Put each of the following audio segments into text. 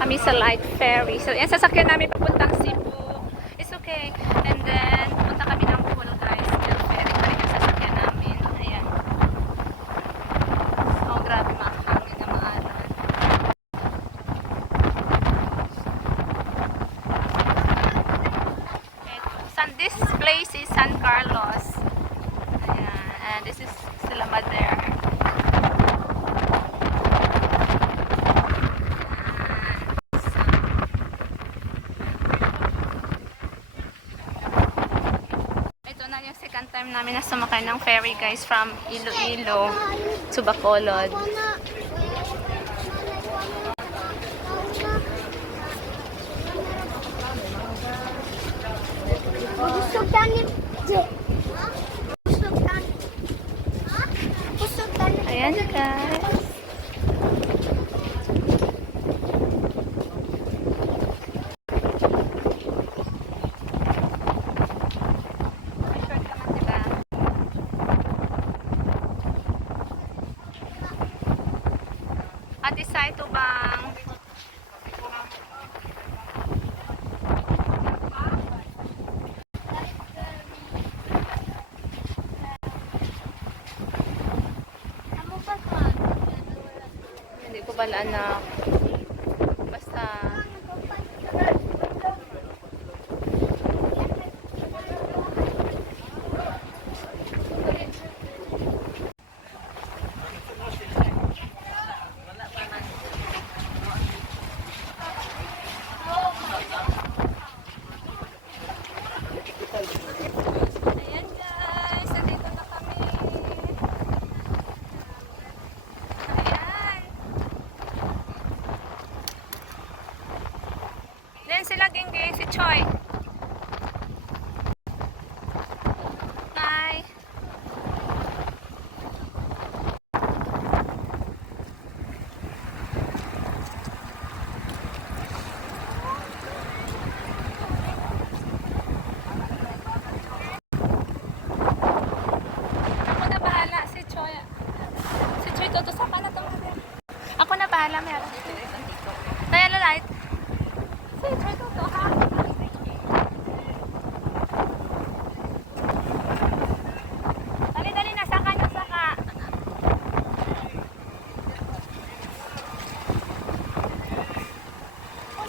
kami sa light ferry. So, yan sasakyan namin papuntang Cebu. It's okay. And then, punta kami ng Pulo guys. Yung ferry pa rin yung sasakyan namin. Ayan. Oh, grabe mga hangin na maaral. This place is San Carlos. Ayan. And this is Sila Madre. Ito na yung second time namin na sumakay ng ferry guys from Iloilo to Bacolod. Ayan guys. At isa ito bang hindi ko pala anak. Basta ayan guys, nandito na kami. Ayan. Then sila Gingging, si Choi. Bye. Ako na bahala, si Choi. Si Choi, tutusan ka na tumagin. Ako na bahala, meron. Kaya lalait. Si Choi, tuto ha. Dali-dali na, saka nyo, saka.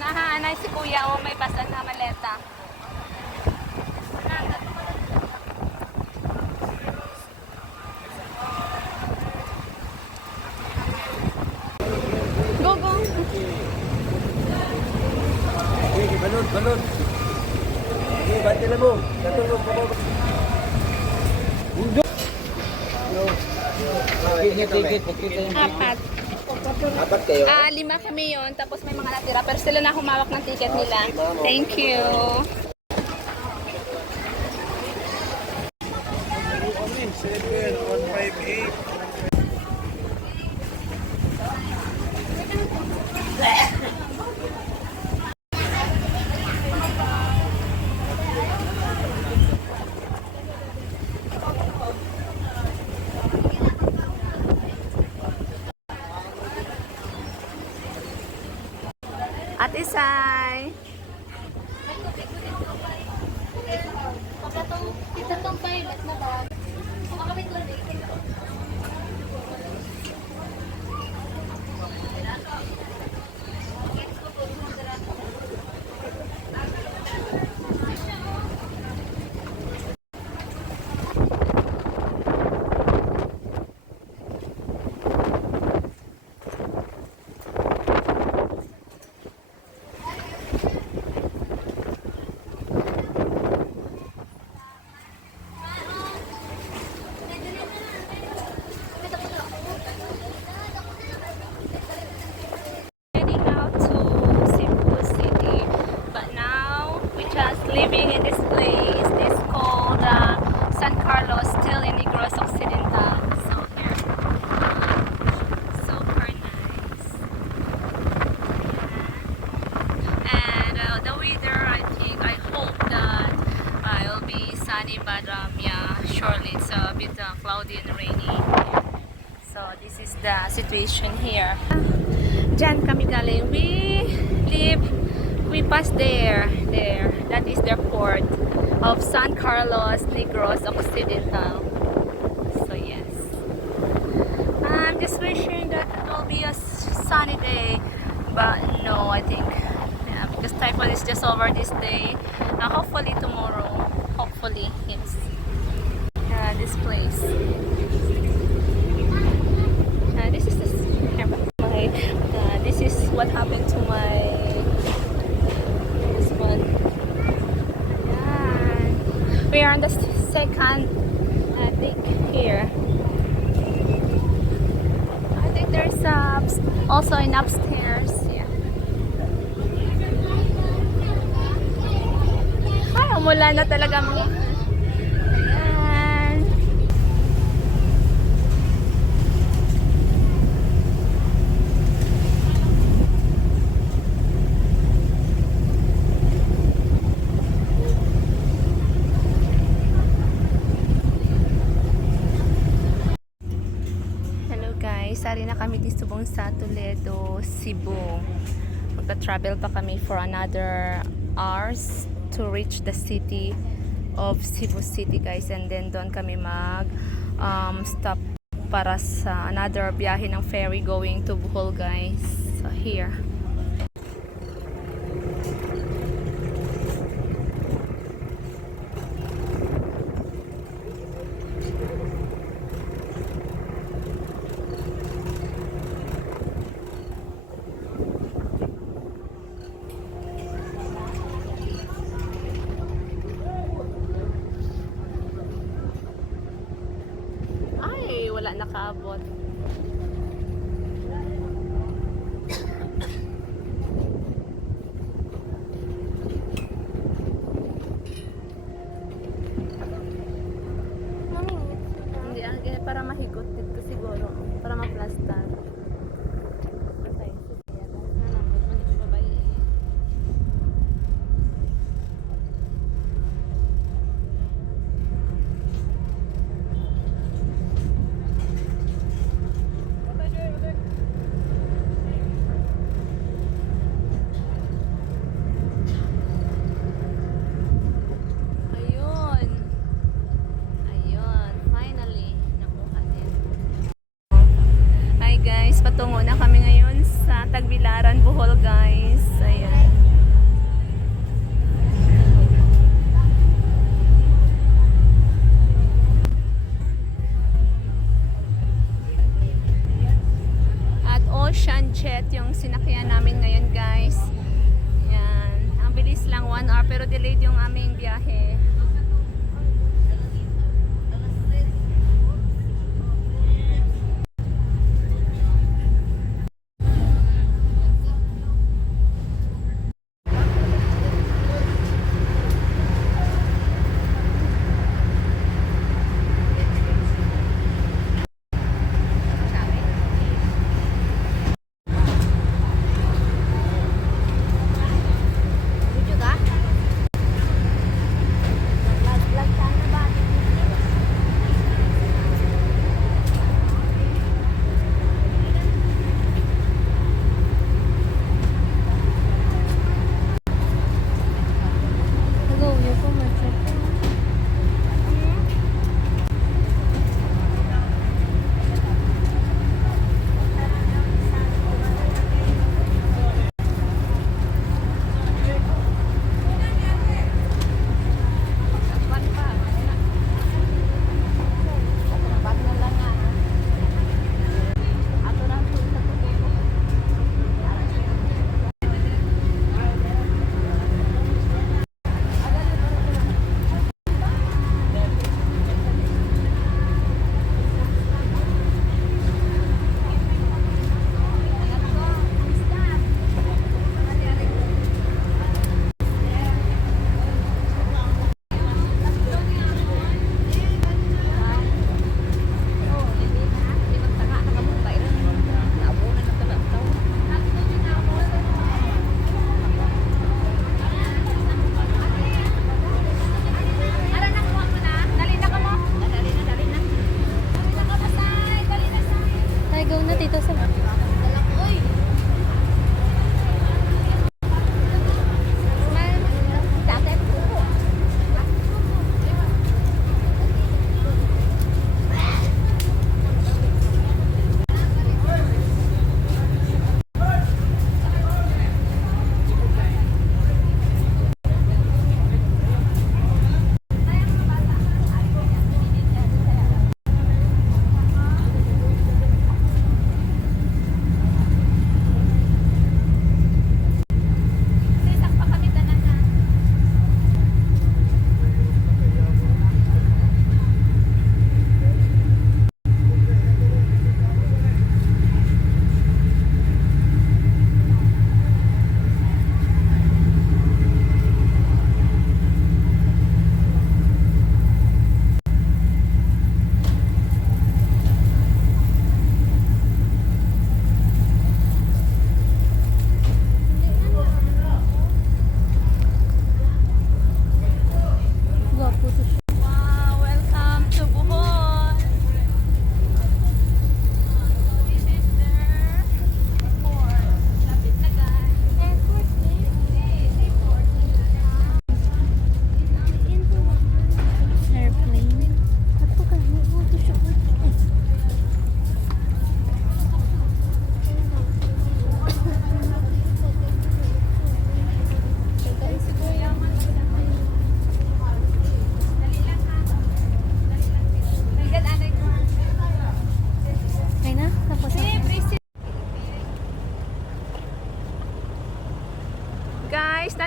Nahaanay si kuya, o may basan na maleta. Go, go. Sige, balon, balon. Sige, bati na mo. Natulog ko mo. Apat. Apat kayo? 5 kami yon, tapos may mga natira. Pero sila na humawak ng ticket nila. Thank you. Ate Sai. Ito tong pilot na ba? Makakabit lang dito. Heading out to Cebu City, but now we just living in this place. This called San Carlos, still in Negros Occidental. So here, super nice. And the weather, I hope that it'll be sunny, but yeah, surely it's a bit cloudy and rainy. So this is the situation here. Diyan kami galing. We passed there. That is the port of San Carlos, Negros Occidental. So yes. I'm just wishing that it will be a sunny day. But no, I think because typhoon is just over this day. Hopefully tomorrow. Hopefully, yes. This place. This is this is what happened to my husband. We are on the second, I think, here. I think there's also an upstairs. Yeah. Ay, umula na talaga mga. Ayan. Hello guys, sari na kami dito sa Toledo, Cebu. Magka-travel pa kami for another hours to reach the city of Cebu City guys, and then doon kami mag stop para sa another biyahe ng ferry going to Bohol guys. So here. Ay, wala nakaabot. Hindi, para mahigot dito siguro. Para ma-plastar. Okay. Ayun. Ayun. Finally, nakuha din. Hi guys, patungo na kami ngayon sa Tagbilaran, Bohol guys. Ayan. At Ocean Jet yung sinakyan namin ngayon guys. Yan. Ang bilis lang 1 hour pero delayed yung aming biyahe.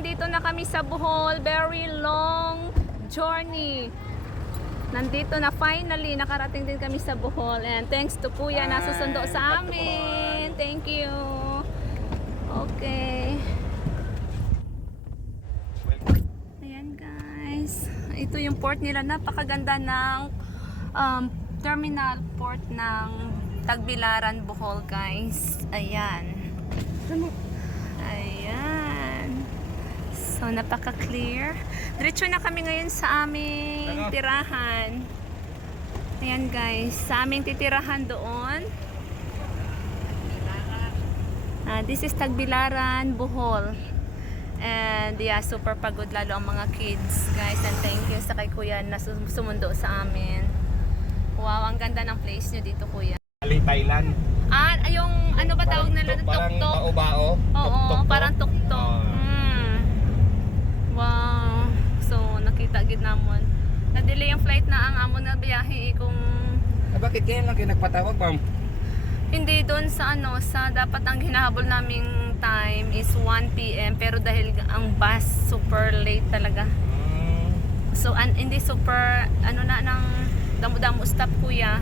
nandito na kami sa Bohol. Very long journey. Nandito na finally, nakarating din kami sa Bohol. And thanks to Kuya na susundo sa amin. Thank you. Okay. Ayan guys. Ito yung port nila. Napakaganda ng terminal port ng Tagbilaran, Bohol guys. Ayan. Ayan. So, napaka-clear. Diretso na kami ngayon sa aming tirahan. Ayan guys, sa aming titirahan doon. This is Tagbilaran, Bohol. And yeah, super pagod lalo ang mga kids guys. And thank you sa kay Kuya na sumundo sa amin. Wow, ang ganda ng place nyo dito Kuya. Thailand. Yung ano ba tawag nila? Parang Tuk-tuk. bao-bao. Oo, parang tuk-tuk. Wow. So, nakita gid namon. Na-delay yung flight na ang amon na biyahe kung Bakit kayo lang kayo nagpatawag, ma'am? hindi doon sa sa dapat ang hinahabol naming time is 1 PM pero dahil ang bus super late talaga. So, hindi super ng damo-damo stop Kuya.